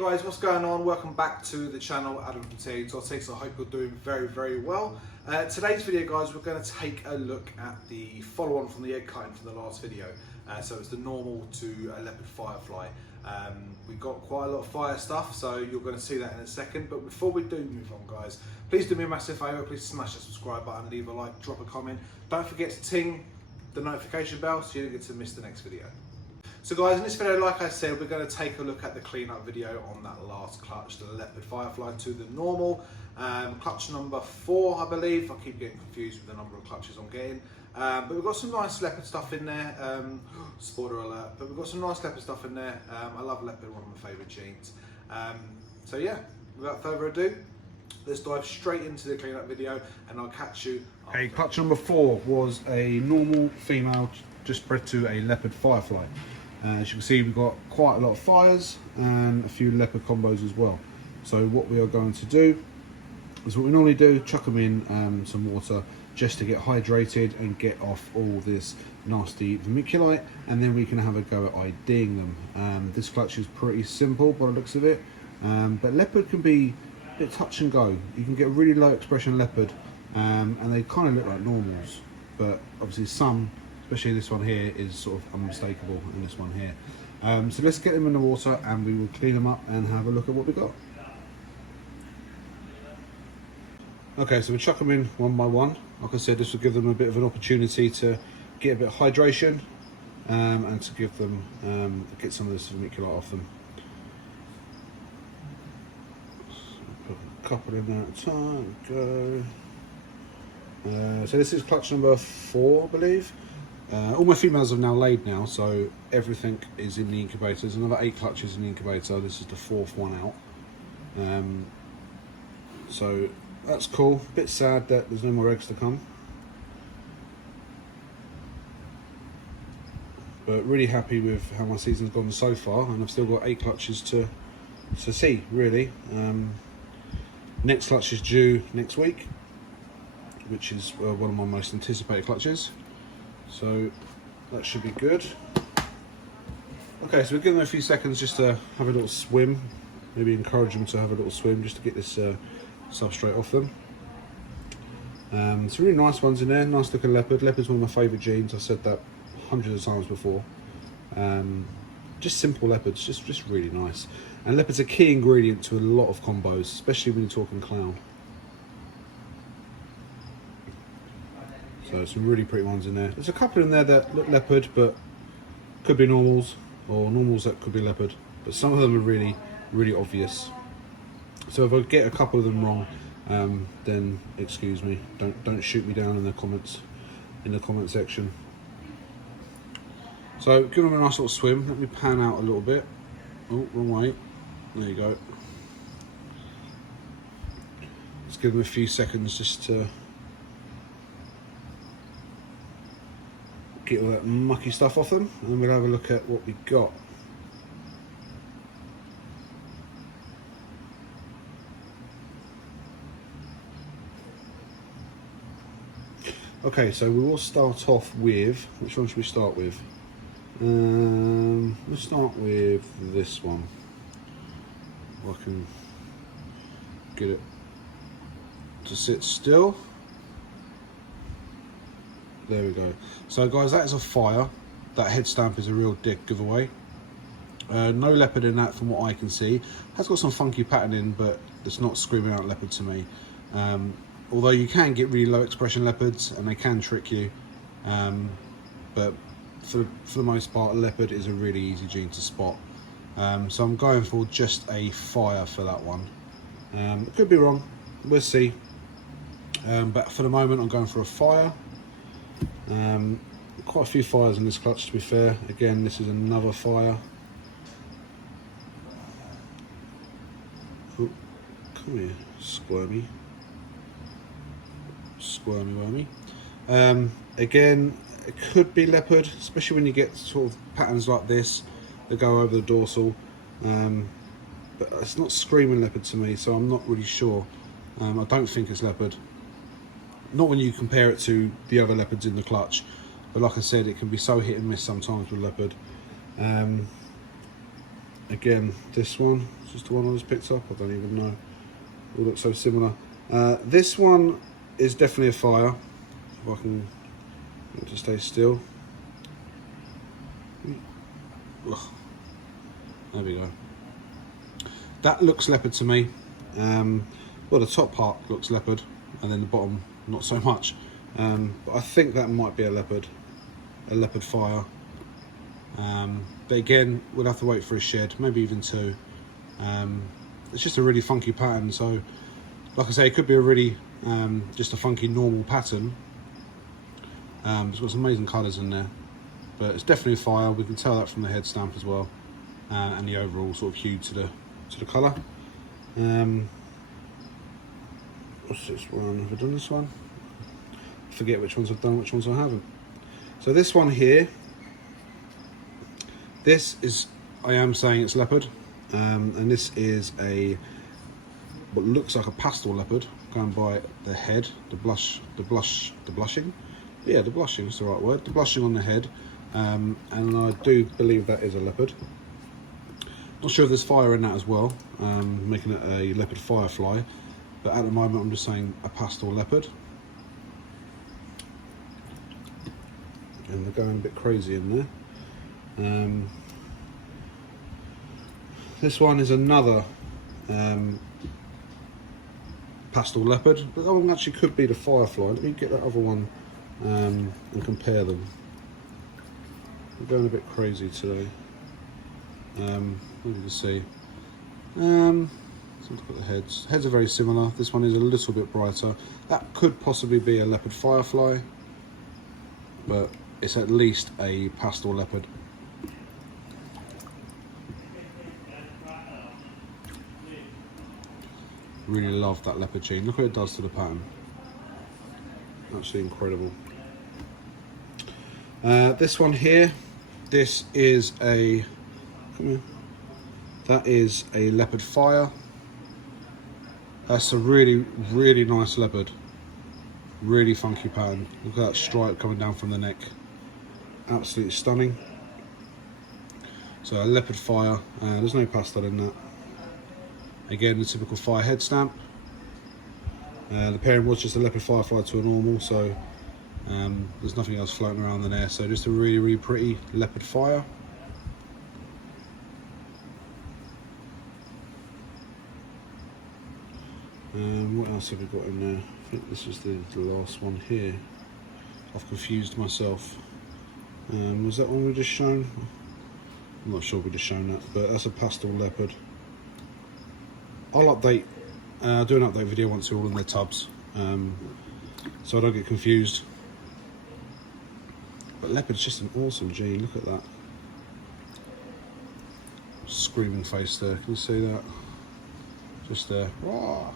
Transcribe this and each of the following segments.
guys, what's going on? Welcome back to the channel, Adam from TATotics. I hope you're doing very well. Today's video, guys, we're going to take a look at the follow-on from the egg cutting from the last video. So it's the normal to leopard firefly. We've got quite a lot of fire stuff, so you're going to see that in a second. But before we do move on, guys, please do me a massive favour. Please smash that subscribe button, leave a like, drop a comment. Don't forget to ting the notification bell so you don't get to miss the next video. So guys, in this video, like I said, we're going to take a look at the cleanup video on that last clutch, the leopard firefly to the normal. Clutch number 4, I believe. I keep getting confused with the number of clutches I'm getting. But we've got some nice leopard stuff in there. Spoiler alert, but we've got some nice leopard stuff in there. I love leopard, one of my favourite jeans. So yeah, without further ado, let's dive straight into the cleanup video and I'll catch you after. Okay, clutch number 4 was a normal female just bred to a leopard firefly. As you can see, we've got quite a lot of fires and a few leopard combos as well. So what we are going to do is what we normally do, chuck them in some water just to get hydrated and get off all this nasty vermiculite, and then we can have a go at IDing them. This clutch is pretty simple by the looks of it, but leopard can be a bit touch and go. You can get a really low expression leopard and they kind of look like normals, but obviously some, especially this one here, is sort of unmistakable in this one here. So let's get them in the water and we will clean them up and have a look at what we got. Okay, so we chuck them in one by one. Like I said, this will give them a bit of an opportunity to get a bit of hydration and to give them get some of this vermiculite off them. So put a couple in there at a time. Go. So this is clutch number 4, I believe. All my females have now laid now, so everything is in the incubator. There's another 8 clutches in the incubator. This is the 4th one out. So that's cool. A bit sad that there's no more eggs to come, but really happy with how my season's gone so far, and I've still got 8 clutches to see really. Next clutch is due next week, which is one of my most anticipated clutches. So that should be good. Okay, so we'll give them a few seconds just to have a little swim. Maybe encourage them to have a little swim just to get this substrate off them. Some really nice ones in there. Nice looking leopard. Leopard's one of my favourite jeans. I've said that hundreds of times before. Just simple leopards, just really nice. And leopard's a key ingredient to a lot of combos, especially when you're talking clown. So some really pretty ones in there. There's a couple in there that look leopard but could be normals, or normals that could be leopard, but some of them are really obvious. So if I get a couple of them wrong, then excuse me. Don't shoot me down in the comments, section. So give them a nice little swim. Let me pan out a little bit. Oh, wrong way. There you go. Let's give them a few seconds just to get all that mucky stuff off them, and then we'll have a look at what we got. Okay, so we will start off with, which one should we start with? Let's start with this one. If I can get it to sit still. There we go. So guys, that is a fire. That head stamp is a real dick giveaway. No leopard in that from what I can see. Has got some funky pattern in, but it's not screaming out leopard to me. Although you can get really low expression leopards and they can trick you. But for the most part, a leopard is a really easy gene to spot. So I'm going for just a fire for that one. Could be wrong, we'll see. But for the moment, I'm going for a fire. Quite a few fires in this clutch, to be fair. Again, this is another fire. Oh, come here, squirmy wormy. Again, it could be leopard, especially when you get sort of patterns like this that go over the dorsal. But it's not screaming leopard to me, so I'm not really sure. I don't think it's leopard. Not when you compare it to the other leopards in the clutch, but like I said, it can be so hit and miss sometimes with leopard. again, this one, is this the one I just picked up? I don't even know. All look so similar. This one is definitely a fire. If I can get it to stay still. Ugh. There we go. That looks leopard to me. Well, the top part looks leopard, and then the bottom not so much. But I think that might be a leopard fire. But again, we'll have to wait for a shed, maybe even two. It's just a really funky pattern, so like I say, it could be a really just a funky normal pattern. It's got some amazing colours in there, but it's definitely a fire. We can tell that from the head stamp as well, and the overall sort of hue to the colour. What's this one? Have I done this one? I forget which ones I've done, which ones I haven't. So this one here, this is, I am saying it's leopard, and this is what looks like a pastel leopard, going by the head, the blushing. Yeah, the blushing is the right word. The blushing on the head, and I do believe that is a leopard. Not sure if there's fire in that as well, making it a leopard FireFly, but at the moment I'm just saying a pastel leopard. And they're going a bit crazy in there. This one is another pastel leopard, but that one actually could be the FireFly. Let me get that other one and compare them. We're going a bit crazy today. What did you see? Let's look at the heads. Heads are very similar. This one is a little bit brighter. That could possibly be a leopard FireFly, but it's at least a pastel leopard. Really love that leopard sheen. Look what it does to the pattern. Absolutely incredible. This one here, this is a, come here, that is a leopard fire. That's a really, really nice leopard. Really funky pattern. Look at that stripe coming down from the neck. Absolutely stunning. So a leopard fire, there's no pastel in that. Again, the typical fire head stamp. The pairing was just a leopard FireFly to a normal, so there's nothing else floating around in there. So just a really, really pretty leopard fire. What else have we got in there? I think this is the last one here. I've confused myself. Was that one we just shown? I'm not sure we just shown that, but that's a pastel leopard. I'll update, do an update video once they're all in their tubs, so I don't get confused. But leopard's just an awesome gene. Look at that screaming face there. Can you see that? Just there. Whoa.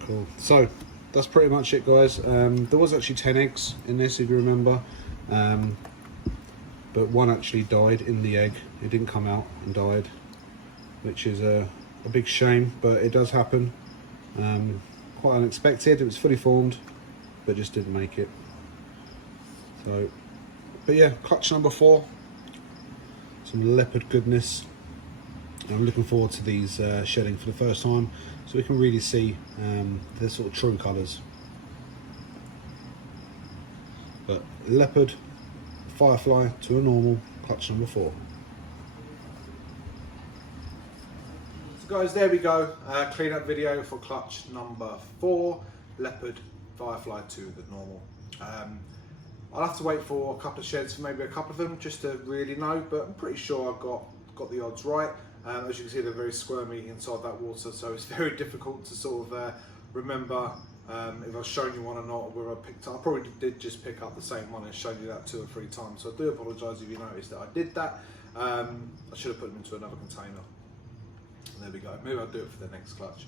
Cool. So that's pretty much it, guys. There was actually 10 eggs in this, if you remember, but one actually died in the egg. It didn't come out and died, which is a big shame, but it does happen. Quite unexpected. It was fully formed, but just didn't make it. So, but yeah, clutch number 4. Some leopard goodness. I'm looking forward to these shedding for the first time, so we can really see the sort of true colours. But leopard FireFly to a normal, clutch number 4. So guys, there we go. Clean up video for clutch number 4, leopard FireFly to the normal. I'll have to wait for a couple of sheds for maybe a couple of them just to really know, but I'm pretty sure I've got the odds right. As you can see, they're very squirmy inside that water, so it's very difficult to sort of remember if I was showing you one or not, or where I picked up. I probably did just pick up the same one and showed you that 2 or 3 times, so I do apologise if you noticed that I did that. I should have put them into another container. There we go. Maybe I'll do it for the next clutch,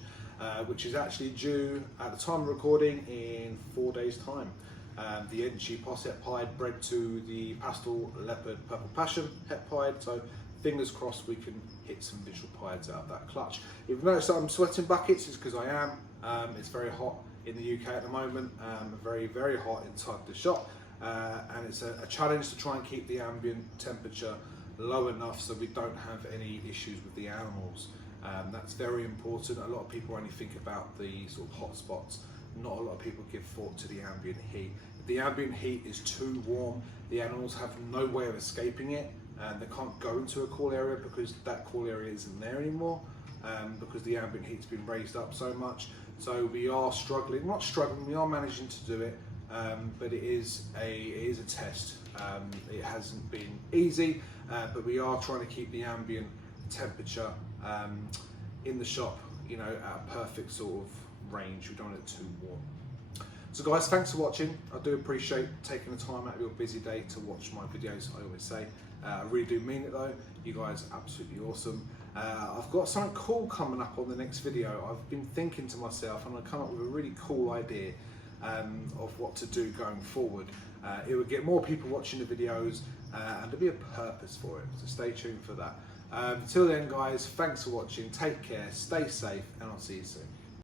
which is actually due at the time of recording in 4 days' time. The NG Posset pied bred to the pastel leopard purple passion het pied, so fingers crossed we can hit some visual pieds out of that clutch. If you've noticed that I'm sweating buckets, it's because I am. It's very hot in the UK at the moment, very, very hot inside the shop, and it's a challenge to try and keep the ambient temperature low enough so we don't have any issues with the animals. That's very important. A lot of people only think about the sort of hot spots. Not a lot of people give thought to the ambient heat. If the ambient heat is too warm, the animals have no way of escaping it, and they can't go into a cool area because that cool area isn't there anymore, because the ambient heat's been raised up so much. So we are struggling, not struggling, we are managing to do it, but it is a test. It hasn't been easy, but we are trying to keep the ambient temperature in the shop, you know, at a perfect sort of range. We don't want it too warm. So guys, thanks for watching. I do appreciate taking the time out of your busy day to watch my videos, I always say. I really do mean it though. You guys are absolutely awesome. I've got something cool coming up on the next video. I've been thinking to myself, and I come up with a really cool idea of what to do going forward. It would get more people watching the videos, and there'll be a purpose for it, so stay tuned for that. Until then guys, thanks for watching, take care, stay safe, and I'll see you soon.